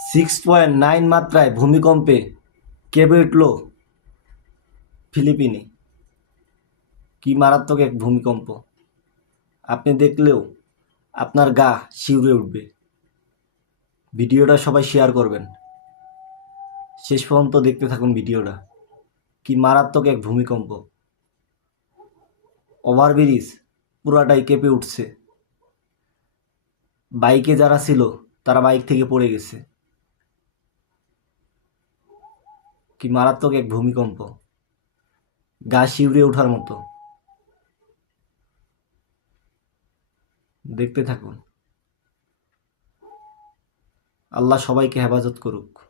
Six point nine মাত্রায় ভূমিকম্পে কেঁপে উঠল ফিলিপিনে। কি মারাত্মক এক ভূমিকম্প। আপনি দেখলেও আপনার গা শিউরে উঠবে। ভিডিওটা সবাই শেয়ার করবেন। শেষ পর্যন্ত দেখতে থাকুন ভিডিওটা। কি মারাত্মক এক ভূমিকম্প। ওভারব্রিজ পুরাটাই কেঁপে উঠছে। বাইকে যারা ছিল, তারা বাইক থেকে পড়ে গেছে। কি মারাত্মক এক ভূমিকম্প। গা শিউরে ওঠার মতো। দেখতে থাকুন। আল্লাহ সবাইকে হেফাজত করুক।